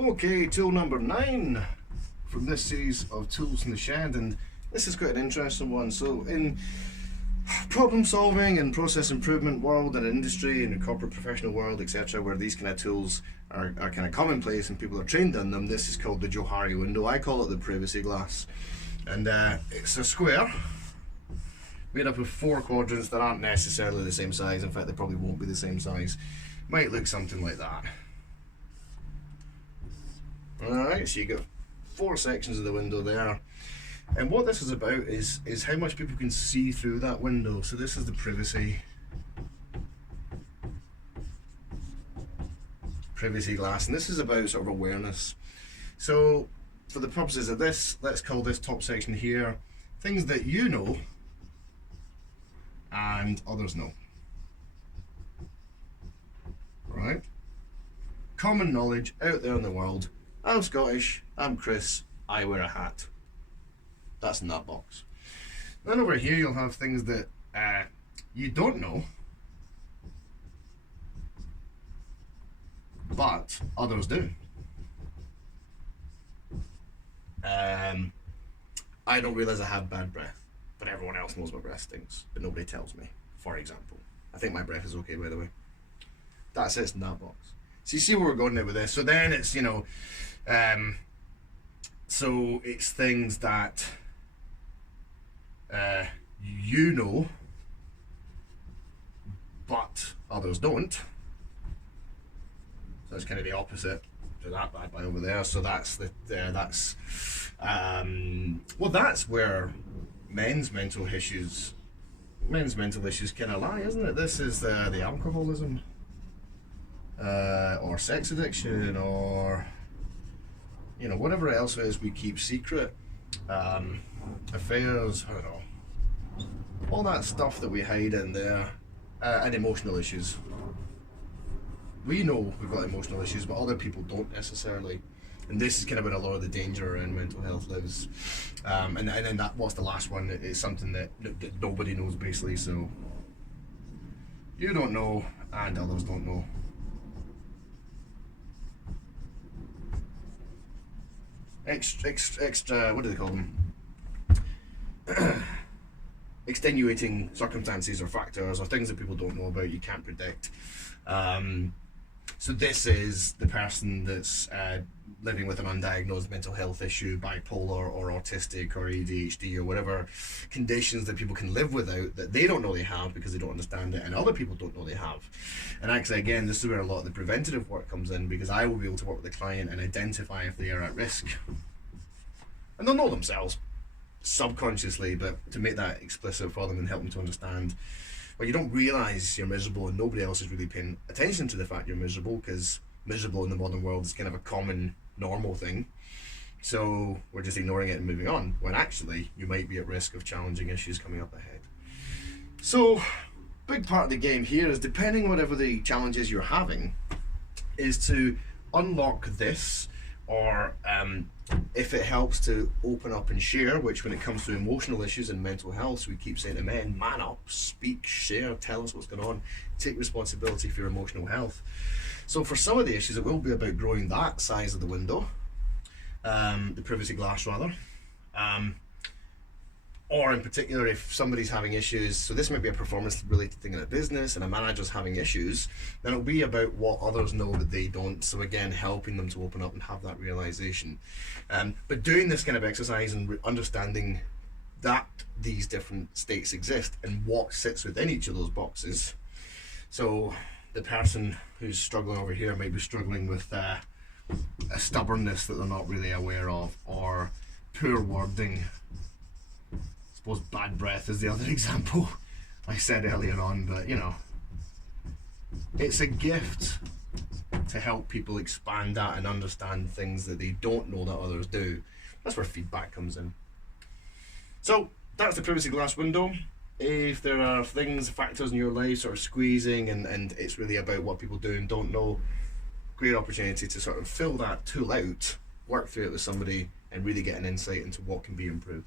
Okay, tool number 9 from this series of tools in the shed, and this is quite an interesting one. So in problem solving and process improvement world and industry and the corporate professional world, etc., where these kind of tools are kind of commonplace and people are trained on them, this is called the Johari window. I call it the privacy glass, and it's a square made up of 4 quadrants that aren't necessarily the same size. In fact, they probably won't be the same size. Might look something like that. Alright, so you got 4 sections of the window there. And what this is about is how much people can see through that window. So this is the privacy glass, and this is about sort of awareness. So for the purposes of this, let's call this top section here things that you know and others know. Right? Common knowledge out there in the world. I'm Scottish, I'm Chris, I wear a hat. That's in that box. Then over here you'll have things that you don't know, but others do. I don't realise I have bad breath, but everyone else knows my breath stinks, but nobody tells me, for example. I think my breath is okay, by the way. That sits in that box. So you see where we're going there with this. So then it's, you know, so it's things that you know, but others don't. So it's kind of the opposite to that bad guy over there. So that's that's where men's mental issues kind of lie, isn't it? This is the alcoholism, or sex addiction, or you know, whatever else it is we keep secret, affairs, I don't know, all that stuff that we hide in there, and emotional issues. We know we've got emotional issues, but other people don't necessarily. And this is kind of where a lot of the danger around mental health lives. And then that what's the last one? It's something that nobody knows, basically. So you don't know, and others don't know. Extra, what do they call them? Extenuating circumstances or factors or things that people don't know about, you can't predict. So this is the person that's living with an undiagnosed mental health issue, bipolar or autistic or ADHD or whatever conditions that people can live without, that they don't know they have because they don't understand it, and other people don't know they have. And actually, again, this is where a lot of the preventative work comes in, because I will be able to work with the client and identify if they are at risk. And they'll know themselves subconsciously, but to make that explicit for them and help them to understand. Well, you don't realise you're miserable, and nobody else is really paying attention to the fact you're miserable, because miserable in the modern world is kind of a common, normal thing. So we're just ignoring it and moving on, when actually you might be at risk of challenging issues coming up ahead. So, big part of the game here is, depending on whatever the challenges you're having, is to unlock this, or if it helps to open up and share, which when it comes to emotional issues and mental health, so we keep saying to men, man up, speak, share, tell us what's going on, take responsibility for your emotional health. So for some of the issues, it will be about growing that size of the window, the privacy glass rather, or in particular if somebody's having issues, so this might be a performance related thing in a business and a manager's having issues, then it'll be about what others know that they don't. So again, helping them to open up and have that realization. But doing this kind of exercise and understanding that these different states exist and what sits within each of those boxes. So the person who's struggling over here might be struggling with a stubbornness that they're not really aware of, or poor wording. I suppose bad breath is the other example I said earlier on, but you know, it's a gift to help people expand that and understand things that they don't know that others do. That's where feedback comes in. So that's the privacy glass window. If there are factors in your life sort of squeezing, and it's really about what people do and don't know, great opportunity to sort of fill that tool out, work through it with somebody, and really get an insight into what can be improved.